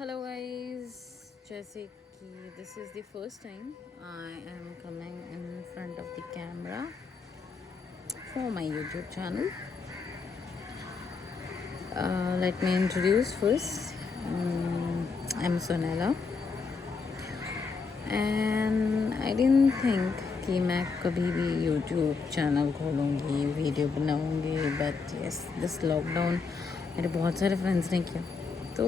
Hello guys, जैसे कि this is the first time I am coming in front of the camera for my YouTube channel. Let me introduce first. I'm Sonella and I didn't think कि मैं कभी भी YouTube channel खोलूँगी, video बनाऊँगी, but yes this lockdown मेरे बहुत सारे friends ने किया, तो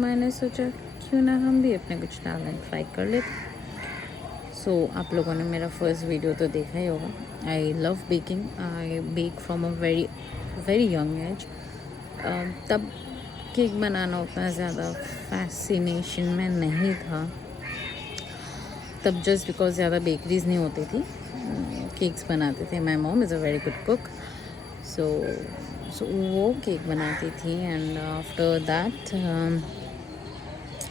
मैंने सोचा क्यों ना हम भी अपने कुछ टैलेंट ट्राई कर लेते। सो आप लोगों ने मेरा फर्स्ट वीडियो तो देखा ही होगा। I love baking, I bake from a very very young age. तब केक बनाना उतना ज़्यादा फैसिनेशन में नहीं था, तब जस्ट बिकॉज ज़्यादा बेकरीज नहीं होती थी, केक्स बनाते थे। My mom is a very good cook, so वो केक बनाती थी and after that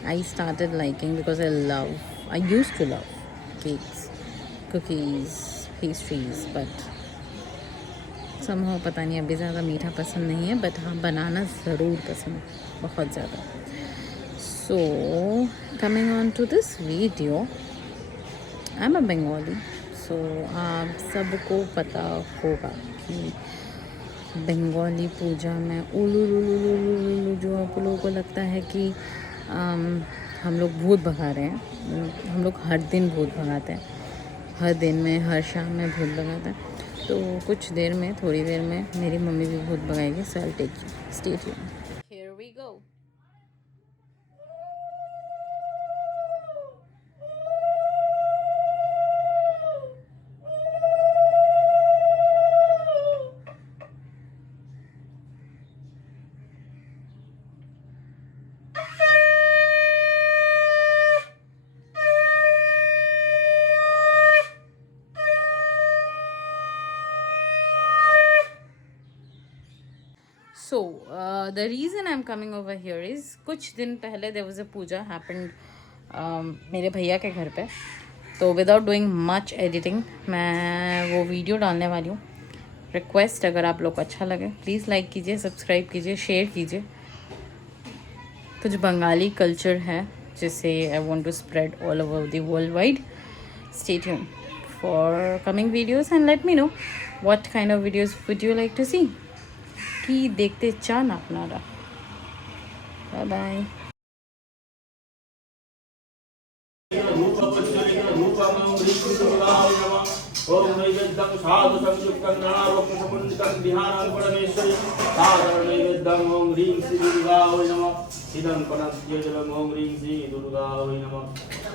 I started liking because I used to love cakes, cookies, pastries, but somehow पता नहीं अभी ज़्यादा मीठा पसंद नहीं है, बट हाँ बनाना ज़रूर पसंद है, बहुत ज़्यादा। So coming on to this video, I'm a Bengali, so आप सबको पता होगा कि बंगाली पूजा में उलू जो आप लोगों को लगता है कि हम लोग भूत भगा रहे हैं। हम लोग हर दिन भूत भगाते हैं, हर दिन में हर शाम में भूत भगाते हैं। तो कुछ देर में, थोड़ी देर में मेरी मम्मी भी भूत भगाएगी। So I take you, stay tuned. Here we go. So the reason I'm coming over here is कुछ दिन पहले there was a puja happened मेरे भैया के घर पे। तो विदाउट डूइंग मच एडिटिंग मैं वो वीडियो डालने वाली हूँ। रिक्वेस्ट, अगर आप लोग को अच्छा लगे प्लीज़ लाइक कीजिए, सब्सक्राइब कीजिए, शेयर कीजिए। कुछ बंगाली कल्चर है जिसे I want to spread all over the world wide. Stay tuned for coming videos and let me know what kind of videos would you like to see. कि देखते चान अपनारा। Bye bye. ओम नैवेद्यं साधु संयुक्तं गणावक्त्रसमुन्नितं ध्यानं परमेश्वरी साधारण नैवेद्यं ओम ह्रीं श्री दुर्गायै नमः। इदं पनस्य जलम् ओम ह्रीं श्री दुर्गायै नमः।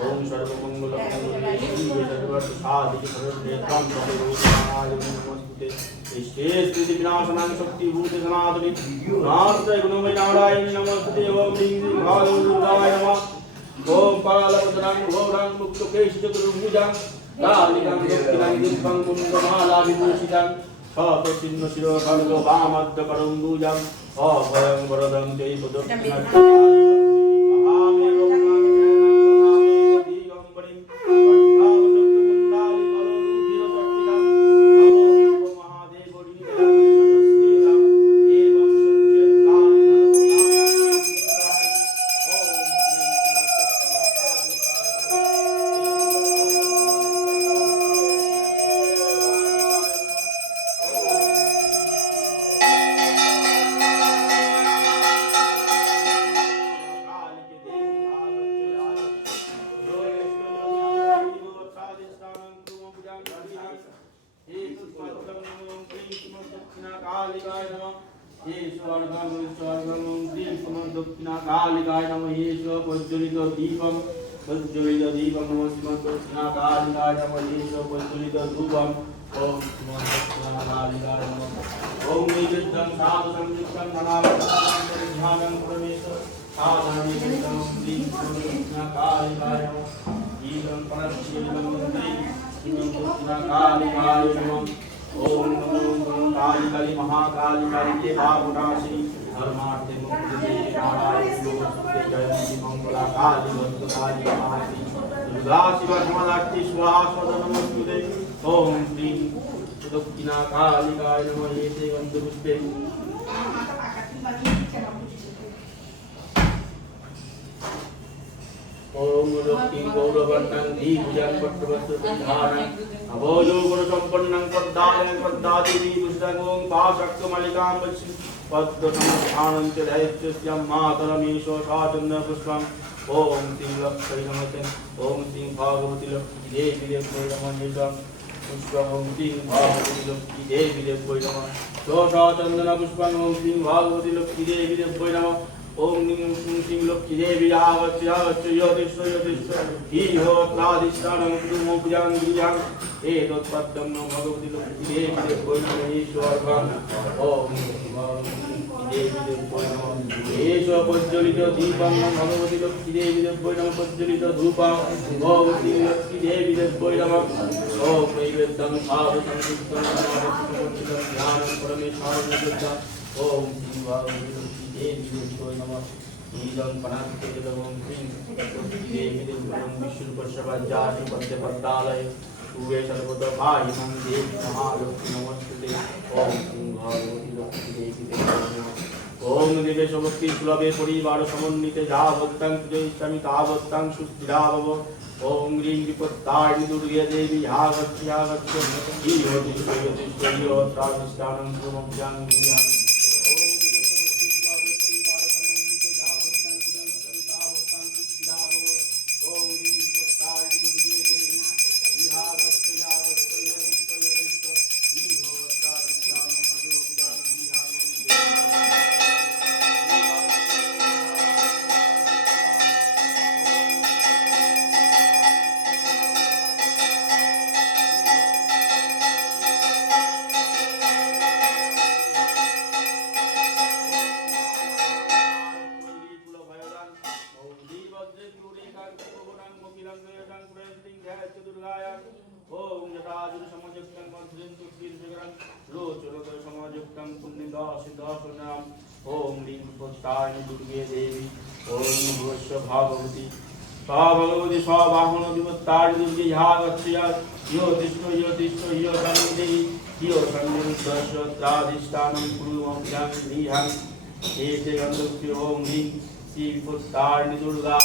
ओम सर्वमंगलमंगले शिवे सर्वार्थसाधिके शरण्ये त्र्यंबके गौरी नमोस्तुते। इष्टे स्थिति विनाशनां शक्तिभूते सनातने नास्ते गुणमय नारायणे नमोस्तुते। ओम ह्रीं श्री दुर्गायै नमः। ओम पालवदनं घोरं मुक्तकेश चतुर्भुजं कालिकं दक्षिणं दिव्यं कुन्दमालाविभूषितं सपचिन्नशिरो खड्गो वामद्दकरन्दुजं अभयं वरदं चैव कालिकाय नमः। ईश्वर प्रज्वलित दीपम प्रज्वलित दीपम नमः। श्रीमंतोष्णा कालिकाय नमः। ईश्वर प्रज्वलित धूपम ओम श्रीमंतोष्णाकालिकाय नमः। ओम नैवेद्यं साधु संयुक्तं गणावक्त्रसमुन्नितं ध्यानं परमेश्वर साधारण नैवेद्यं ह्रीं श्रीमंतोष्णा कालिकाय नमः। ईदं पनस्य जलम् श्रीमंतोष्णा कालिकाय नमः। ओम नमो कालिकाली महाकालिकाली बाबुराशि धर्मार्थे मुक्ति नारायण नमोस्तुते। जयंती मंगला काली भद्रकाली महासी दुर्गा शिवा समाधात्री स्वाहा स्वदा नमोस्तुते। ओम श्री दक्षिणा कालिकाय नमः। ये सेवन्त पुष्पे ओम लक्ष्मी गौरवर्णं दीभुजं पट्टवस्त्र परिधानं अभोजो गुणसम्पन्नं पद्दानं पद्दादेवी पुष्टं ओम पाशक्तमलिकां वच्मि पद्मसंस्थानं च दैत्यस्यं मातरमीशो शाचन्द्रपुष्पम् ओम श्री लक्ष्मी नमस्ते ओम श्री भागवती लक्ष्मी देवी देवी नमः पुष्पं ओम श्री भागवती लक्ष्मी देवी देवी नमः शोषाचन्दन पुष्पं ओम श्री भागवती लक्ष्मी देवी देवी नमः ओम श्री लक्ष्मी देवी आगच्छ आगच्छ योतिष्ठ योतिष्ठ ईहो प्रादिष्ठानं कुरुमोपजां गिरियां एतत्पद्मं नो भगवती लक्ष्मी देवी देवी नमः ईश्वरं ओम देवी देवी नमः एष प्रज्वलित दीपं भगवती लक्ष्मी देवी देवी नमः प्रज्वलित धूपं भगवती लक्ष्मी देवी देवी नमः ओम नैवेद्यं साधुतं चित्तं ध्यानं परमेश्वरं ओम श्री भगवती लक्ष्मी देवी देवी नमः ईदं पनात्तेदं श्री देवी देवी विष्णुपशवज्जाति पद्मपद्मालय सूर्य सर्वतोभायिनं देवी महालक्ष्मी नमस्ते ओम श्री भगवती लक्ष्मी देवी देवी ओम दिवेश भक्ति सुलभे परिवार समन्विते जावत्तं जयिष्यामि तावत्तं सुस्थिरा भव ओम ह्रीं विपत्तारिणि दुर्गे देवी आगच्छ आगच्छ ईहो तिष्ठ ईहो प्रादिष्ठानं कुरुमभ्यां गिरियां ओम जटाजुर समयुक्तं मध्यन्तु श्रीर्विग्रहं लोचनोदर समयुक्तं पुण्यदासिदासनाम ओम ह्रीं पुष्टाय दुर्गे देवी ओम भुवस्व भागवती सा भगवती सा वाहन दिवत्ताय दुर्गे यागच्छया यो तिष्ठ यो सन्निधि यो सन्निधस्वत्राधिष्ठानं कुरुमभ्यां गृहां एते गन्धस्य ओम ह्रीं श्री पुष्टाय दुर्गा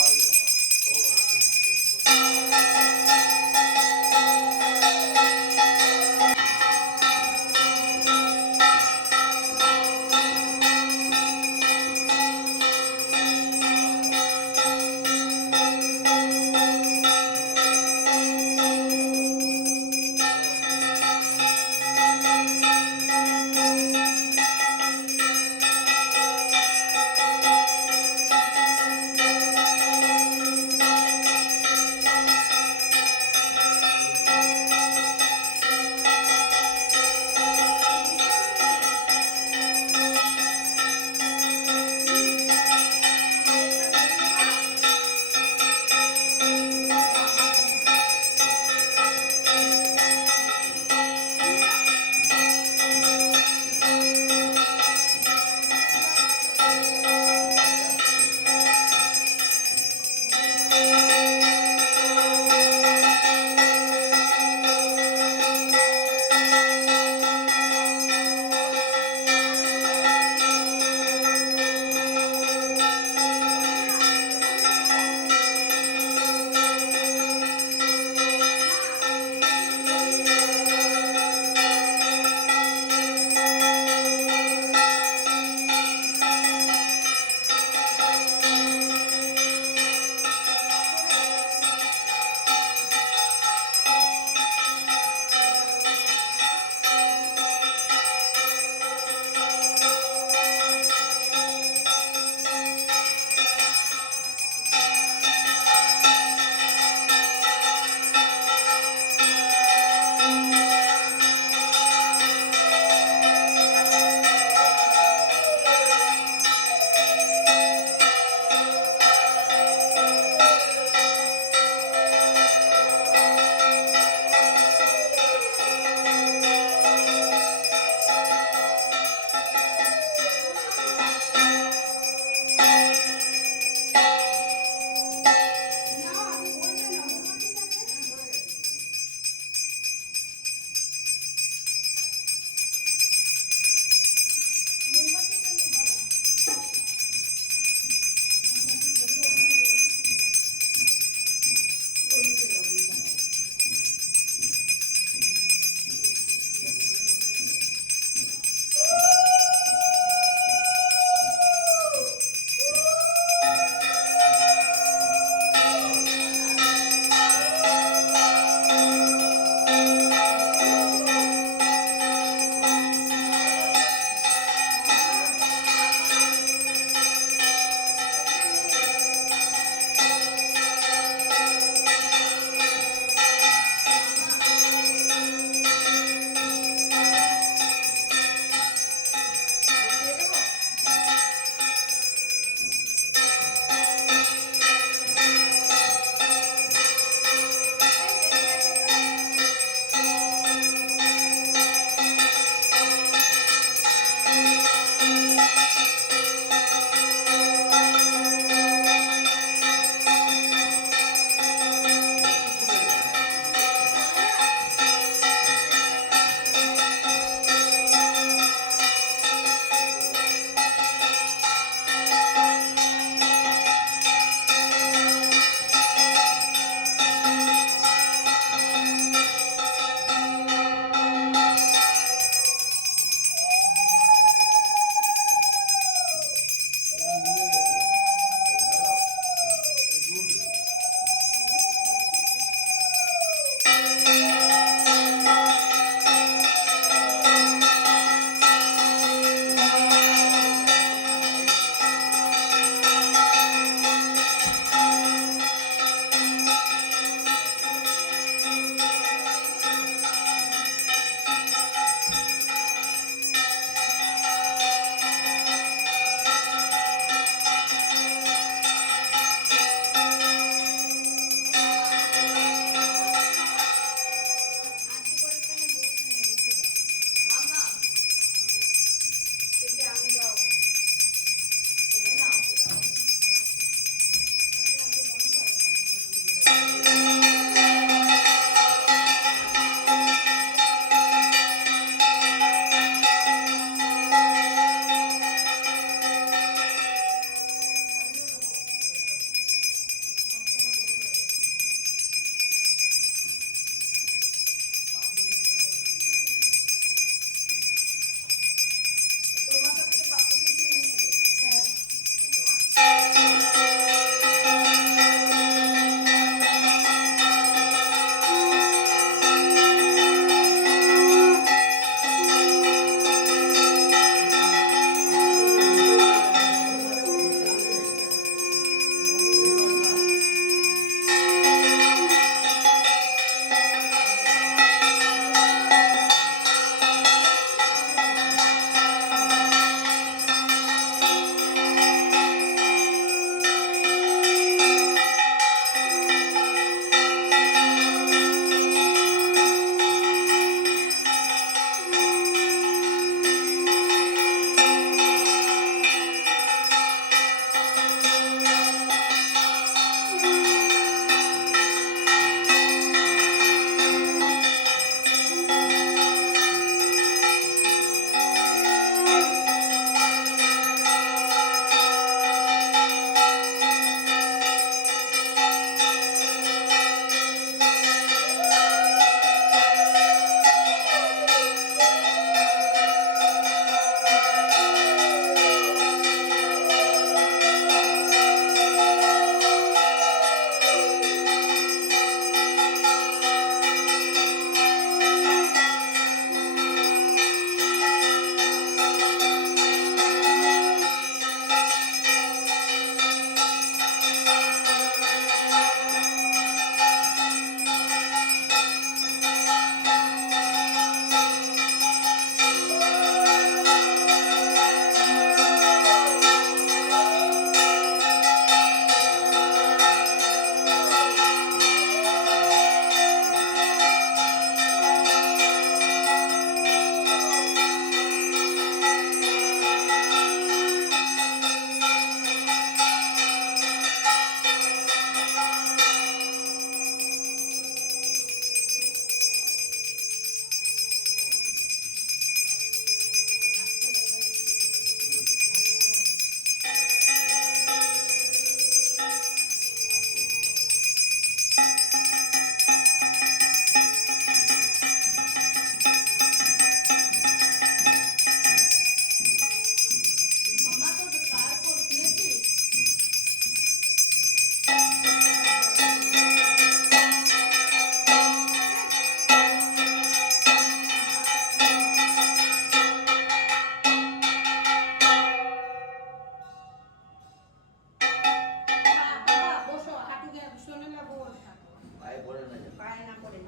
বায়না করে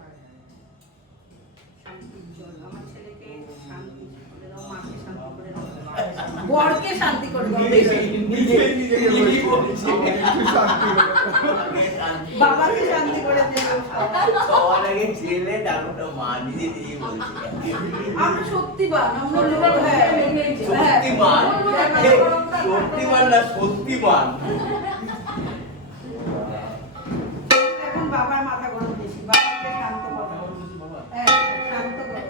শান্তির জল আমার ছেলেকে শান্তি করে দাও, মাকে শান্তি করে দাও, বরকে শান্তি করে দাও, বাবাকে শান্তি করে দাও। সবার আগে ছেলে তারপরে মা নিজে নিজে বলছে আমরা শক্তিবান, আমরা লোক, হ্যাঁ শক্তিমান শক্তিমান না শক্তিমান এখন বাবার মাথা গরম বেশি, বাবাকে শান্ত করো, হ্যাঁ শান্ত করো।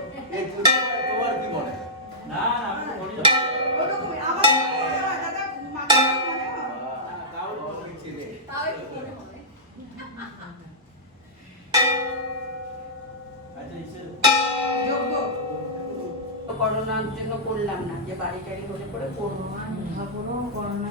তোমার কি মনে হয়? না না আমি বলি না। ওরকমই আমার মনে হয়, দাদা মাথা গরম মনে হয়। তাও তোমার ছেলে আচ্ছা ইসে যোগ্য করোনার জন্য করলাম না, যে বাড়ি টাড়ি হলে পরে করবো,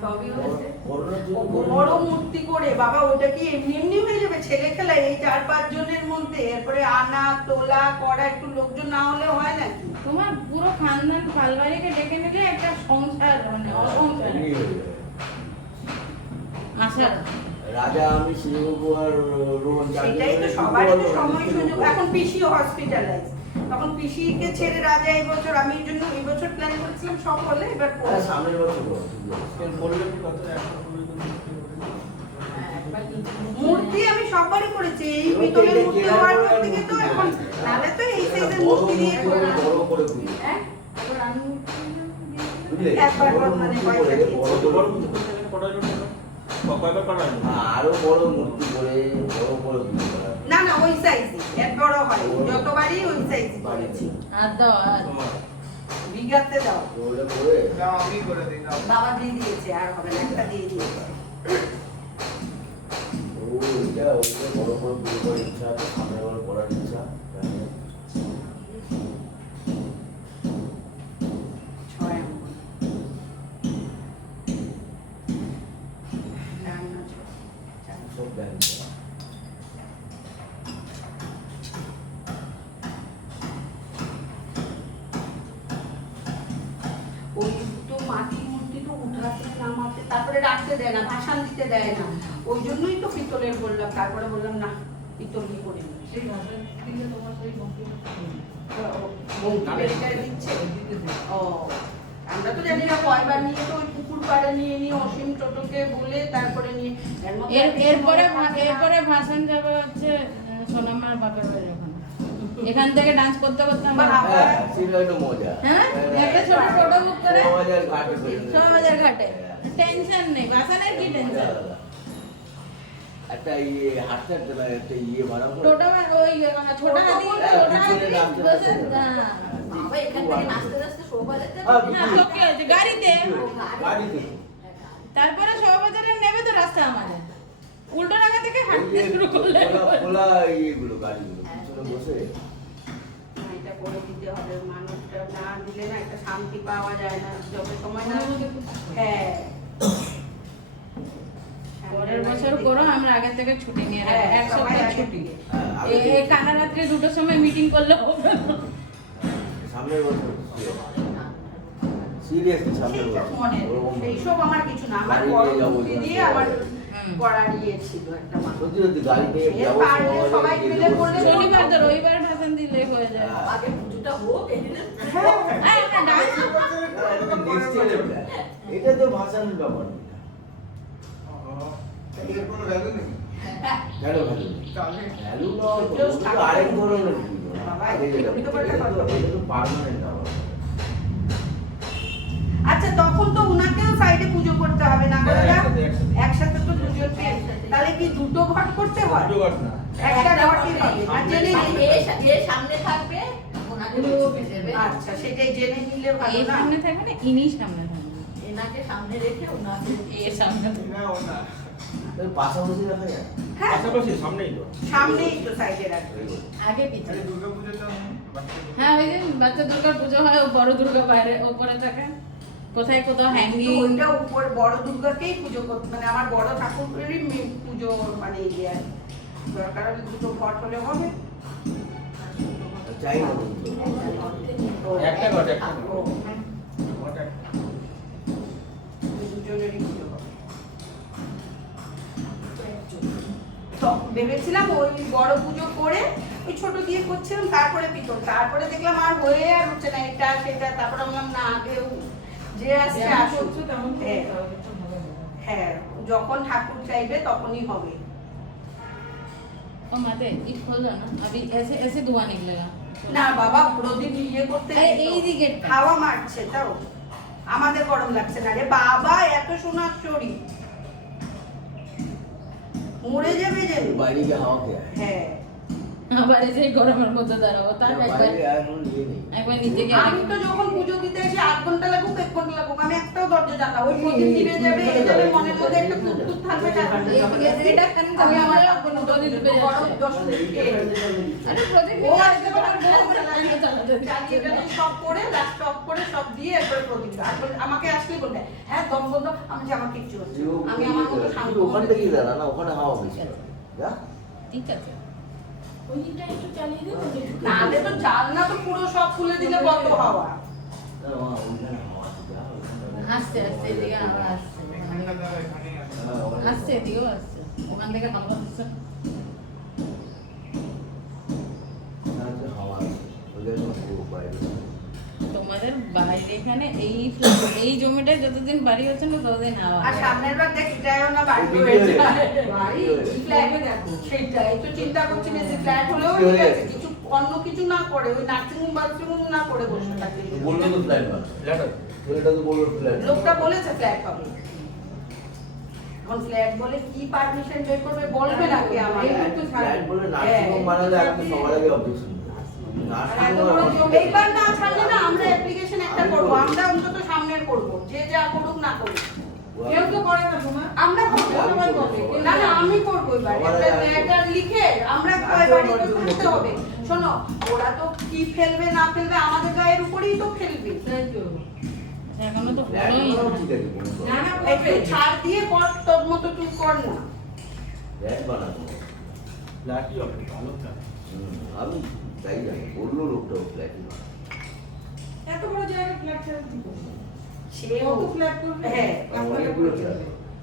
সবই হয়েছে। করোনার জন্য বড় মূর্তি করে বাবা, ওটা কি এমনি এমনি হয়ে যাবে ছেলে খেলা? এই 4-5 জনের মধ্যে এরপরে আনা তোলা করা, একটু লোকজন না হলে হয় নাকি? তোমার পুরো খানদান পালবাড়িকে ডেকে নিলে একটা সংসার, মানে অসংসার এমনি হয়ে যাবে। আশা। রাজা আমি শিববাবু আর রোহন সেটাই তো, সবারই তো সময় সুযোগ। এখন পিসিও হসপিটালাইজ, তখন পিসিকে ছেড়ে রাজা এই বছর, আমি এই জন্য এই বছর প্ল্যান করেছিলাম সব হলে এবার হ্যাঁ, সামনের বছর বললে কি কত একটা মূর্তি আমি সববারই করেছি, এই পিতলের মূর্তি হওয়ার পর থেকে তো এখন, নাহলে তো এই সাইজের মূর্তি দিয়ে করলাম। বড় করে তুলি হ্যাঁ এবার আমি বুঝলে একবার বড় মানে মূর্তি পয়সা করে, দিয়েছি। বড় কত করে বড় মূর্তি করতে গেলে কটার জন্য কয়বার বানানো আরো বড় মূর্তি করে বড় করে তুলি করা। না না ওই সাইজই, এত বড় হয় যতবারই ওই সাইজ করেছি। আর দাও আর বিঘাতে দাও, ওটা করে বাবা দিয়ে দিয়েছে, আর হবে না, একটা দিয়ে দিয়েছে। ওইটা বড় করে তুলি করার ইচ্ছা আছে, সামনের বার করার ইচ্ছা। ছয় আঙ্গুল। ডান না ছয়। সব ব্যাংক ওই তো মাটির মূর্তি তো উঠাতে নামাতে, তারপরে রাখতে দেয় না, ভাসান দিতে দেয় না, ওই জন্যই তো পিতলের বললাম। তারপরে বললাম না, পিতল কি করে নিই। ও, আমরা তো জানি না কয়বার নিয়ে, তো ওই পুকুর পাড়ে নিয়ে নিয়ে অসীম টোটোকে বলে তারপরে নিয়ে এরপরে ভাষণ যাবে হচ্ছে সোনামার বাপের বাড়ি। ওখানে এখান থেকে ডান্স করতে করতে আমরা, হ্যাঁ সেটা একটু মজা। হ্যাঁ একটা ছোট টোটো বুক করে 6000 ঘাটে করে সবাইদের ঘাটে, টেনশন নেই, ভাষণের কি টেনশন। একটা ইয়ে হাঁটতে হাঁটতে না একটা ইয়ে ভাড়া করে টোটো ওই ছোট হাতি, ছোট হাতি বসে, বাবা এখান থেকে নাচতে নাচতে শোভাযাত্রা হ্যাঁ তো কি হয়েছে, গাড়িতে। গাড়িতে তারপরে শোভাবাজারে নেবে তো রাস্তা আমাদের, উল্টো টাকা থেকে হাঁটতে শুরু করলে খোলা ইয়েগুলো গাড়িগুলো পিছনে বসে এটা করে দিতে হবে, মানুষটা না দিলে না একটা শান্তি পাওয়া যায় না, যত সময় না। হ্যাঁ পরের বছর করো, আমরা আগে থেকে ছুটি নিয়ে হ্যাঁ, রাখবো, এক সবাই সপ্তাহ আগে ছুটি। থেকে। হ্যাঁ, আগে এই থেকে। কানা রাত্রে 2টোর সময় মিটিং করলে হবে না। সামনের বছর সিরিয়াসলি সামনের সেইসব বছর মনে, ওরকম সেইসব আমার কিছু না, আমার গাড়ি বড় নিয়ে যাবো মূর্তি দিয়ে সবাই। আমার হুম। করার ইয়ে ছিল একটা মানুষ। সত্যি সত্যি গাড়ি নিয়ে সে যাবো পারলে সবাই মিলে করলে তো- শনিবার তো রবিবার ভাষণ দিলে হয়ে যায়। আগে পুজোটা হোক, এই জন্য এই, একটা ডান্স নেক্সট ইয়ারের প্ল্যান এটা তো ভাষানের ব্যাপার না কেন ভ্যালু নয় তো, ওটা তো আরেক ধরনের পুজো না। বাবা, আগে যেটা এটা তো একটা এটা তো- এটা তো পার্মানেন্ট আবার আচ্ছা তখন তো উনাকেও সাইডে পুজো করতে হবে না করে না? একসাথে তো দুজনকে, তাহলে কি দুটো ঘট করতে হয়? দুটো ঘট না। একটা ঘটই হবে, আর জেনে যে সামনে থাকবে ওনাকে পিছনে দেবে, আচ্ছা সেটাই জেনে নিলে ভালো এই না? সামনে থাকবে না, ইনি সামনে থাকবে, এনাকে সামনে রেখে ওনাকে এর সামনে থাকবে। এর পাশাপাশি রাখা যায় হ্যাঁ পাশাপাশি সামনেই তো সামনেই তো সাইডে রাখবে। আগে পিছনে। হ্যাঁ ওই যে বাচ্চা দুর্গার পুজো হয়, ও বড় দুর্গা বাইরে ওপরে থাকে, কোথায় কোথাও কিন্তু হ্যাঙ্গিং। ওইটা উপরে বড় দুর্গাকেই পুজো করতে, মানে আমার বড় ঠাকুরেরই পুজো, মানে ইয়ে আর কি। দরকার হলে দুটো ঘট হলে হবে। চাই না কিন্তু একটা ঘট, একটা ঘট। ও, ঘট একটা। দুজনেরই পুজো হবে। ভেবেছিলাম ওই বড় পুজো করে ওই ছোট দিয়ে করছিলাম, তারপরে পিতল, তারপরে দেখলাম আর হয়ে আর হচ্ছে না, এটা সেটা, তারপরে বললাম না আগেও যে আসছে আসুক। হ্যাঁ, যখন ঠাকুর চাইবে তখনই হবে। और माते ये खोल दो ना, अभी ऐसे ऐसे धुआं निकलेगा। না বাবা প্রদীপ ইয়ে করতে এই দিকে হাওয়া মারছে, তাও আমাদের গরম লাগছে না রে বাবা, এত সোনার চড়ি মরে যাবে যে। বাইরে গিয়ে হাওয়া খেয়ে আয়। হ্যাঁ, আবার এসে গরমের মধ্যে দাঁড়াবো, তার একবার বাইরে এখন ইয়ে নেই। একবার নিচে গিয়ে আমি তো যখন পুজো দিতে এসে 8 ঘন্টা লাগুক 1 ঘন্টা লাগুক আমি একটাও দরজা জানলা, ওই প্রদীপ দিবে যাবে এ যাবে, মনের মধ্যে একটা কুতকুত থাকবে না। এটা কেন আমি আমার প্রদীপ ডুবে গরম যাচ্ছে। দর্শন দিতে আরে প্রদীপ ও আজকে চালিয়ে গেলে সব করে লাস্ট অফ করে সব দিয়ে এরপরে প্রদীপ দেয়। আর আমাকে আসলেই বলবে হ্যাঁ দম বন্ধ, আমি যে আমার কিচ্ছু হচ্ছে না। আমি আমার মতো শান্ত তুই ওখান থেকে দাঁড়া না, ওখানে হাওয়া বেশি যা। ঠিক আছে ওইটা একটু চালিয়ে দেবো। নাহলে তো জানলা তো পুরো সব খুলে দিলে কত হাওয়া। না, ওখানে হাওয়া আছে, যা, ওখানে। আসছে আসছে এদিকে আবার আসছে, হ্যাঁ, ওখানে আসছে এদিকেও আসছে, ওখান থেকে হাওয়া দিচ্ছে। ওখানে হাওয়া আছে, ওদের পুরো বাইরে। তোমাদের বাইরে এখানে এই জমিটায় যতদিন বাড়ি হচ্ছে না ততদিন হাওয়া আর সামনের বার দেখ এটাও না বাড়ি ওই হয়ে ভিডিও যায়। বাড়ি ফ্ল্যাট দেখো সেটাই তো চিন্তা করছি না যে ফ্ল্যাট হলেও ঠিক আছে, কিছু অন্য কিছু না করে ওই নার্সিং হোম বাথরুম না করে বসে থাকে। বললো তো ফ্ল্যাট বানাবে। এটা তো বললো ফ্ল্যাট। লোকটা বলেছে ফ্ল্যাট হবে। এখন ফ্ল্যাট বলে কি পারমিশন বের করবে বলবে নাকি আমাকে? ফ্ল্যাট বলে নার্সিং হোম বানালে আমি সবার আগে অবজেকশন দেব। নার্সিং হোম এইবার না ছাড়লে না আমরা অ্যাপ্লিকেশন একটা করব, আমরা অন্তত সামনের করব, যে যা করুক না করুক। কেউ তো করে না তোমার, আমরা করব, সবাই করবে। না না আমি করব এবার একটা লেটার লিখে আমরা কয় বাড়ি করতে হবে। শোনো ওরা তো কি ফেলবে না ফেলবে আমাদের গায়ের উপরেই তো ফেলবে। তাই তো। এখনো তো ফ্ল্যাট বড়ই বানাবো ঠিক আছে, কোনো problem না নেই। না একটু করবে। ছাড় দিয়ে কর, তোর মতো তুই কর না। ফ্ল্যাট বানাবো। ফ্ল্যাটই হবে, ভালো ফ্ল্যাট। আমি তাই জানি, বললো লোকটা ফ্ল্যাটই বানাবো। এত বড় জায়গায় ফ্ল্যাট ছেড়ে কি করবে? সে কত ফ্ল্যাট করবে? হ্যাঁ, পাঁচতলা অনেকগুলো করবে। ফ্ল্যাট।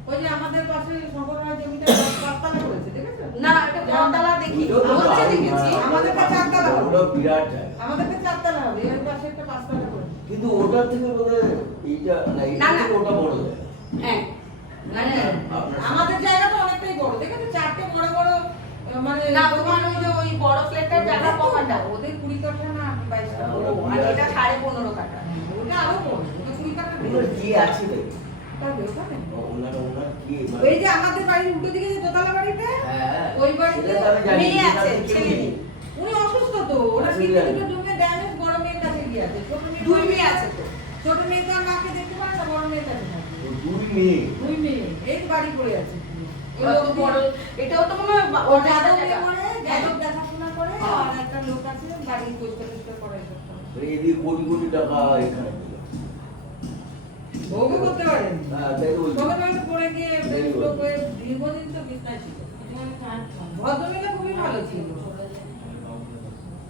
ওই যে আমাদের পাশে শঙ্করবাড়ির জমিটা পাঁচতলা করেছে, দেখেছো? না এটা কতলা দেখি ওটাও তো বলছে দারুণ, দেখেছি। হ্যাঁ। আমাদের কাছে চারতলা হবে। ওটা বিরাট জায়গা। আমাদেরকে চারতলা হবে, এর পাশে একটা পাঁচতলা করে। কিন্তু ওটার থেকে বোধহয় এইটা না, না, এইটা না। থেকে ওটা বড় জায়গা। হ্যাঁ মানে আপনার- আমাদের জায়গাটা অনেকটাই বড়, দেখেছো? চারটে বড় বড় মানে না তোমার ওই যে ওই বড় ফ্ল্যাটটার জায়গা কমাটা ওদের 20 কাঠা না 22 কাঠা। আর এটা 15.5 কাঠা। ওটা আরো বড়, ওটা 20 কাঠা বেশি। ওনার কি আছে রে? তবে ওখানে ওনার কি মানে- ওই যে আমাদের বাড়ির উল্টো দিকে যে দোতলা বাড়িতে হ্যাঁ, ওই বাড়িতে সেটা তো আমি জানি, মেয়ে সেটা আছে, আমি ছেলে চিনি। নেই। উনি অসুস্থ তো, ওরা অসুবিধা কিন্তু নেই। দুটো জমি ড্যামেজ, বড় মেয়ের কাছে গিয়ে আছে। দুই মেয়ে আছে তো। ছোট মেয়ে তো আর মাকে দেখতে পারে না, বড় মেয়ের কাছে থাকে। ও দুই মেয়ে। দুই মেয়ে, এই বাড়ি পড়ে আছে। ওই ওরা তো লোক বড় এটাও তো মনে হয় ও ওটা যাদব জায়গা। করে, হ্যাঁ। যাদব দেখাশোনা করে, হ্যাঁ। আর একটা লোক আছে বাড়ি পরিষ্কার টরিষ্কার করে এসব করে। মানে এদিকে কোটি কোটি টাকা এখানে দিল। ভোগও করতে পারেন। হ্যাঁ, তাই তো বলছি। তবে নয়তো পড়ে গিয়ে তাই বলছি। স্ট্রোক হয়ে দীর্ঘদিন তো বিছনায় ছিল। ভদ্রমহিলা খুবই ভালো ছিল।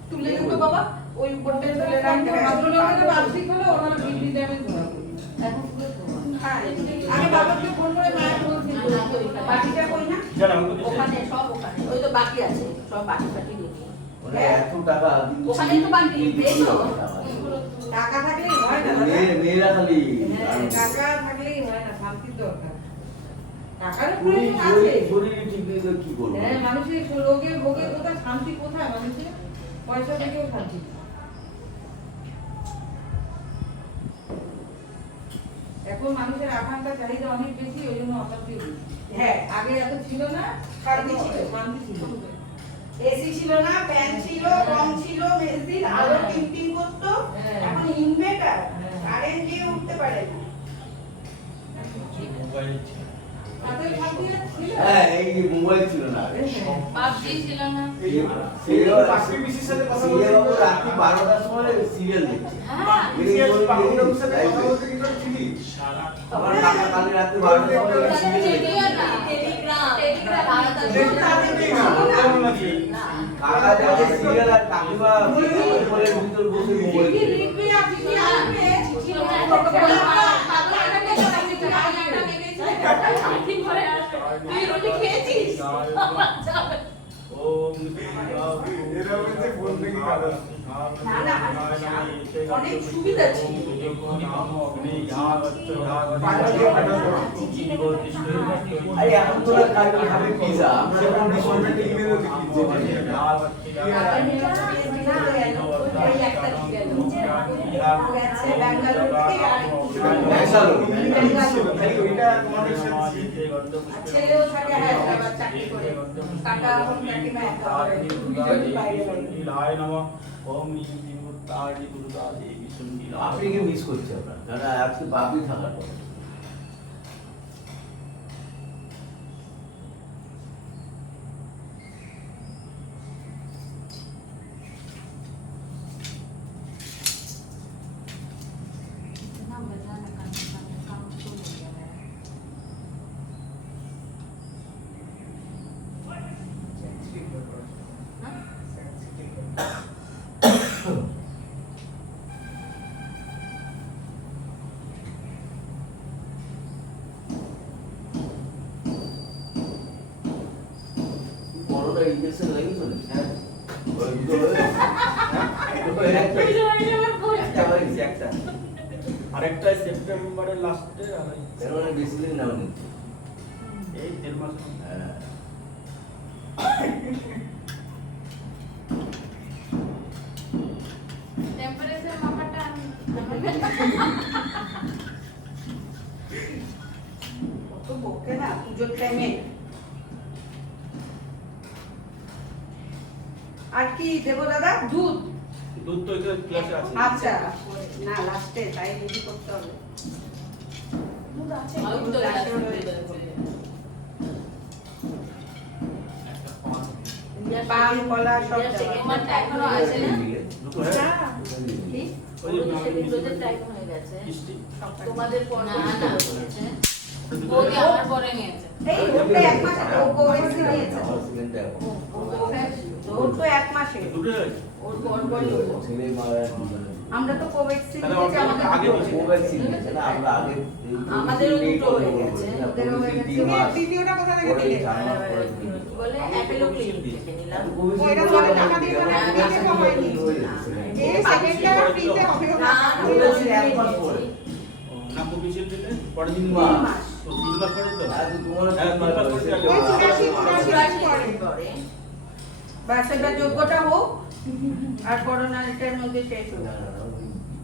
তুলে দিত বাবা ওই উপরটা তুলে রাখতে ভদ্রলোকের বার্ষিক হলে ওনার কিডনি ড্যামেজ ধরা পড়ে। এখন পুরো সমান। হ্যাঁ আমি বাবাকে ফোন করে মায়ের বলছি, বাকিটা কই না জানা আমি তো ওখানে সব ওখানে ওই তো বাকি আছে সব বাকি বাকি দিয়ে মানে এত টাকা কিন্তু ওখানেই তো বাকি, এই তো। টাকা থাকলেই হয় না দাদা। মেয়েরা খালি হ্যাঁ, টাকা থাকলেই হয় না, শান্তির দরকার। টাকার উপরে শরীর তো আছে। শরীর ঠিক নেই তো কি করবো? হ্যাঁ, মানুষের রোগে ভোগে কোথায় শান্তি, কোথায় মানুষের পয়সা থেকেও শান্তি নেই। এখন মানুষের আকাঙ্ক্ষা চাহিদা অনেক বেশি, ওই জন্য অশান্তি বেশি। হ্যাঁ আগে এত ছিল না, শান্তি ছিল। শান্তি ছিল। এসি ছিল না, ফ্যান ছিল, রং ছিল, মেশিন আলো টিম করতো। হ্যাঁ। এখন ইনভার্টার, হ্যাঁ। কারেন্ট দিয়ে উঠতে পারে না। মোবাইল তাদের শান্তি ছিল। হ্যাঁ, এই যে মোবাইল ছিল না। পাবজি ছিল না। পাশের পিসির সাথে কথা সিরিয়াল বলতে বাবু রাত্রি 12টার সময় সিরিয়াল দেখছে। হ্যাঁ বাবুর সাথে কথা বলতে কি করে চিনি সারা আমার কাকা কাল রাত্রি 12টার সময় সিরিয়াল দেখছে। কাকা দেখে সিরিয়াল আর কাকিমা মোবাইলের ভিতর বসে মোবাইল কি দেখছে। লিখবি আর কি কি আসবে? তুই রুটি খেয়েছিস? ওম না, না, অনেক সুবিধা ছিল। আরে এখন তোরা খাবে পিজা আমরা যখন ডিসঅর্ডার ইমেলও ছেলেও থাকে হায়দ্রাবাদ চাকরি করে, কাকা এখন কাকিমা একা হয়। আপনি কি মিস করছে আপনার কারণ আজকে বাপি থাকার কথা করোনা ইনজেকশন লাগিয়েছিল হ্যাঁ ওই দুটো হয়ে একটা হয়েছে একটা আরেকটা সেপ্টেম্বরের লাস্টে আর এর মানে বেশি দিন নাও নি এই 1.5 মাস হ্যাঁ টেম্পারেচার মাপাটা কত বকে না পুজোর টাইমে। আর কি দেবো দাদা? দুধ। দুধ তো এখানে ক্লাসে আছে আচ্ছা, না লাস্টে তাই রেডি করতে হবে। দুধ আছে, দুধ লাস্টে রয়েছে। পান কলা সব দেওয়া। এখনো আছে না? দুটো হ্যাঁ কি? ওই যে সেদিন প্রজেক্ট এখন হয়ে গেছে। মিষ্টি তোমাদের পর না না হয়েছে। ওই আমার পরে নিয়েছে। এই ওটা এক মাস ও কোভিড নিয়েছে। আমার সিলিন্ডার ওর তো এক মাসে। দুটো হয়েছে ওর পর পরই হলো। ছেলে মারা আমরা তো কোভিড তাহলে নিয়েছি, আমাদের আগে দুটো হয়েছে। কোভ্যাক্সিন নিয়েছে না আমরা আগে আমাদেরও দুটো হয়ে গেছে। ওদেরও হয়ে গেছে। তুমি দ্বিতীয়টা কোথা থেকে দিলে? বলে অ্যাপেলো ক্লিনিক থেকে নিলাম। ওইটা তো আমাদের টাকা দিয়ে মানে দিতে তো হয়নি। এই সেকেন্ডটা ফ্রিতে হবে না, না। বলেছি একবার পরে। না কোভিশিল্ড দিলে পরের দিন মাস। মাস তো 3 মাস পরে তো আজ তোমার হ্যাঁ, 3 মাস পরে তো ওই চুরাশি, চুরাশি পরে পরে। পরে। বাস এবার যোগ্যটা হোক আর করোনাটার মধ্যে শেষ হোক।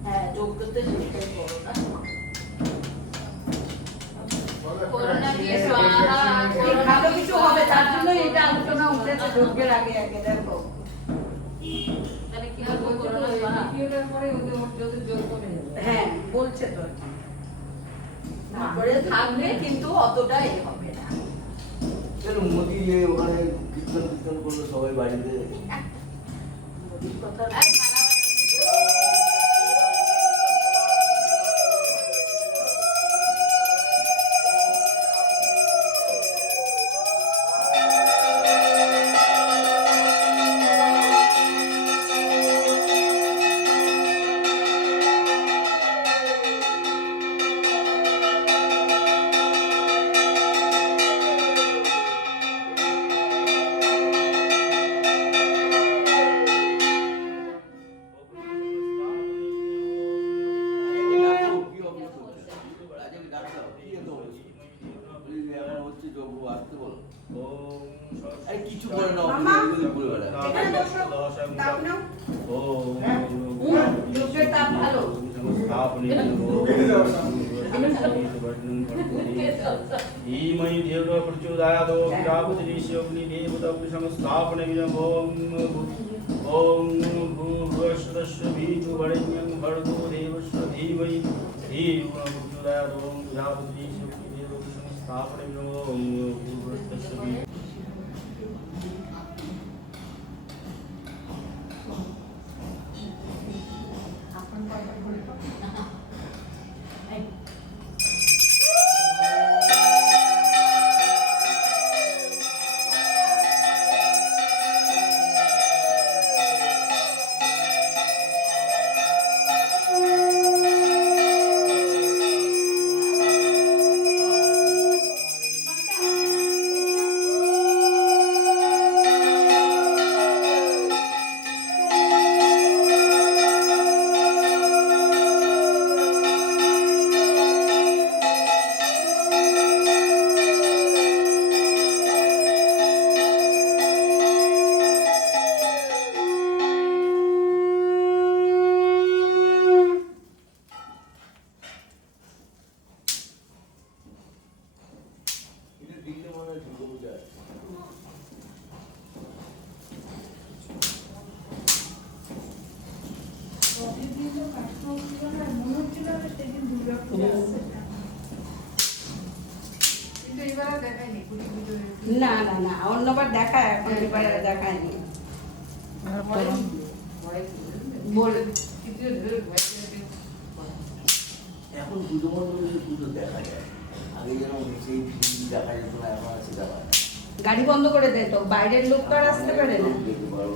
হ্যাঁ, যোগ্যতা সেটাই করো না। করোনা দিয়ে স্বাহা, এই ভালো কিছু হবে তার জন্য এটা আলোচনা উঠেছে যোগ্যের আগে আগে দেখো। তাহলে কি বলবো করোনা স্বাহা? দ্বিতীয়টার পরে ওদের জোর করে হ্যাঁ বলছে তো। তারপরে থাকবে কিন্তু অতটা এ হবে না। চলো মোদি যে ওখানে কীর্তন কীর্তন করলো সবাই বাড়িতে মোদির কথা হ্যাঁ, কিছু করে না মামা, বলে বেড়ায় এখানে বসো, তাপ নাও। যোগ্যের তাপ ভালো। धीमहि देवो प्रचोदयात् प्रजापतिरीश्वग्निदेवताग्निसंस्थापनमिदम् ॐ भूर्भुवस्सुतस्य बीजवरेण्यं भर्गो देवस्य धीमहि धियो यो नः प्रचोदयात् प्रजापतिरीश्वग्निदेवताग्निसंस्थापनमिदम् भूर्भुवस्सुतस्य बीजवरेण्यं কিন্তু এবার আর দেখায়নি পুজো পুজো না না না অন্যবার দেখায় এখন এবার আর দেখায়নি বলে কিছু ভয় পেয়ে এখন পুজো মন্ডলে পুজো দেখা যায়, আগে যেন সেই ফিল্ম দেখা যেত না, এখন আছে দেখা যায়। গাড়ি বন্ধ করে দেয় তো বাইরের লোক তো আর আসতে পারে না দেখতে পারো